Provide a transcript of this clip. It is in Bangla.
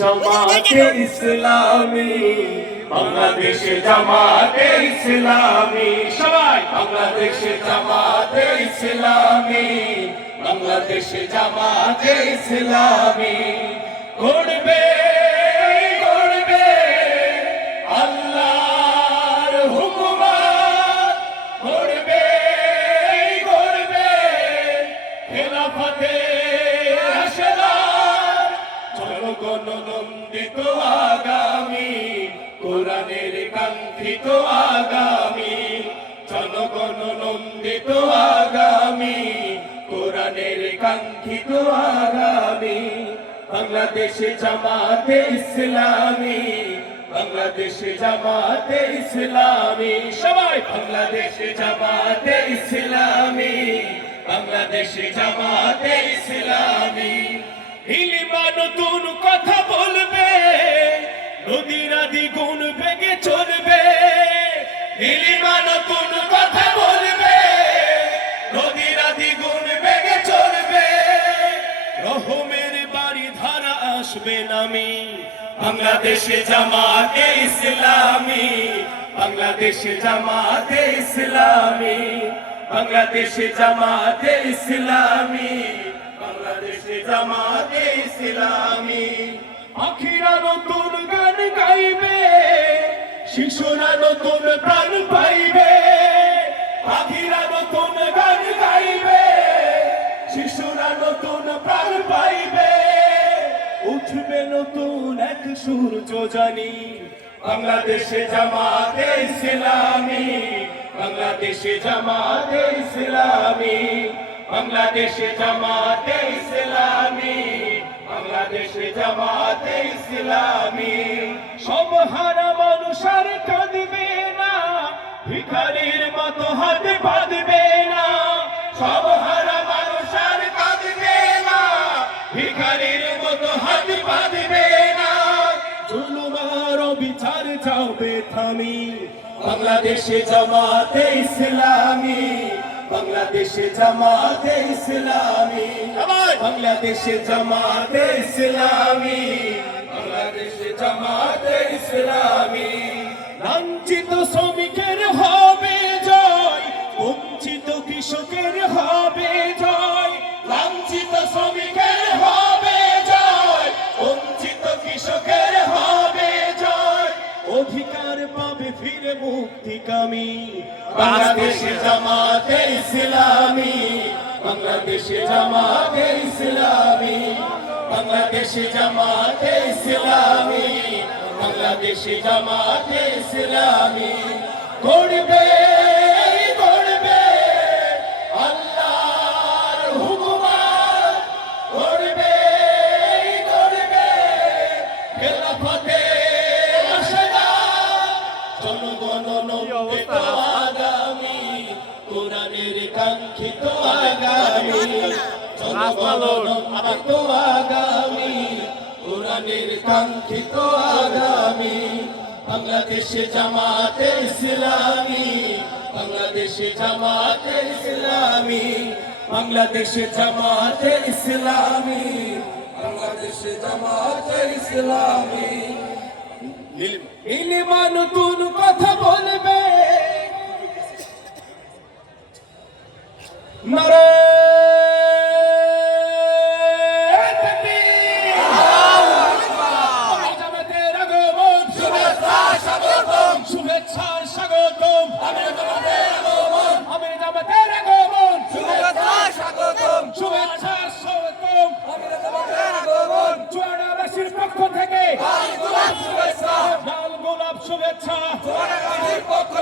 জামাতে ইসলামী, বাংলাদেশে জামাতে ইসলামী, সবাই বাংলাদেশে জামাতে ইসলামী, বাংলাদেশে জামাতে ইসলামী গড়বে গড়বে আল্লাহর হুকুমত, গড়বে গড়বে খেলাফতে রাশেদার, জনগণনন্দিত আগামী, কোরআনের কাঙ্ক্ষিত আগামী, জনগণনন্দিত আগামী, কোরআনের কাঙ্ক্ষিত আগামী, বাংলাদেশে জামাতে ইসলামী, বাংলাদেশে জামাতে ইসলামী, সবাই বাংলাদেশে জামাতে ইসলামী, বাংলাদেশে জামাতে ইসলামী ইলিমা নতুন কথা বলবে, নদীর আদি গুণ বেগে চলবে, ইলিমা নতুন কথা বলবে, নদীর আদি গুণ বেগে চলবে, রহমের বাড়ি ধারা আসবে নামি, বাংলাদেশে জামাতে ইসলামী, বাংলাদেশে জামাতে ইসলামী, বাংলাদেশে জামাতে ইসলামী, বাংলাদেশে জামাতে ইসলামী পাখিরা নতুন গান গাইবে, শিশুরা নতুন প্রাণ পাইবে, পাখিরা নতুন গান গাইবে, শিশুরা নতুন প্রাণ পাইবে, উঠবে নতুন এক সূর্য জানি, বাংলাদেশে জামাতে ইসলামী, বাংলাদেশে জামাতে ইসলামী, বাংলাদেশে জামাতে ইসলামী, বাংলাদেশে জামাতে ইসলামী সব হারা মানুষ আর কাঁদবে না, ভিখারির মতো হাত বাঁধবে না, সব হারা মানুষ আর কাঁদবে না, ভিখারির মতো হাত বাঁধবে না, জুলুম আর বিচার যাবে থামি, বাংলাদেশে জামাতে ইসলামী, বাংলাদেশে জামাতে ইসলামী, বাংলাদেশে জামাতে ইসলামী, বাংলাদেশে জামাতে ইসলামী লাঞ্ছিত শ্রমিকের হবে জয়, বঞ্চিত কৃষকের হবে জয়, লাঞ্ছিত শ্রমিকের হবে জয়, বঞ্চিত কৃষকের হবে জয়, অধিকার পাবে ফিরে মুক্তিকামী, বাংলাদেশে জামাতে ইসলামী, বাংলাদেশে জামাতে ইসলামী, বাংলাদেশে জামাতে ইসলামী, বাংলাদেশে জামাতে ইসলামী গড়বে গড়বে আল্লাহর হুকুমত, গড়বে গড়বে খেলাফতে রাশেদার, জনগণনন্দিত আগামী, কোরআনের কাঙ্ক্ষিত আগামী, জনগণনন্দিত আগামী, কোরআনের কাঙ্ক্ষিত আগামী, বাংলাদেশে জামাতে ইসলামী, বাংলাদেশে জামাতে ইসলামী, বাংলাদেশে জামাতে ইসলামী, বাংলাদেশে জামাতে ইসলামী ইলিমা নতুন কথা বলবে, নারে জামাতের আগমন, শুভেচ্ছা স্বাগতম, শুভেচ্ছার স্বাগতম, আমির জামাতের আগমন, আমির জামাতের আগমন, শুভেচ্ছা স্বাগতম, শুভেচ্ছার স্বাগতম, আমির জামাতের আগমন, চুয়াডাঙ্গাবাসীর পক্ষ থেকে লাল গোলাপ শুভেচ্ছা, লাল গোলাপ শুভেচ্ছা, চুয়াডাঙ্গাবাসীর পক্ষ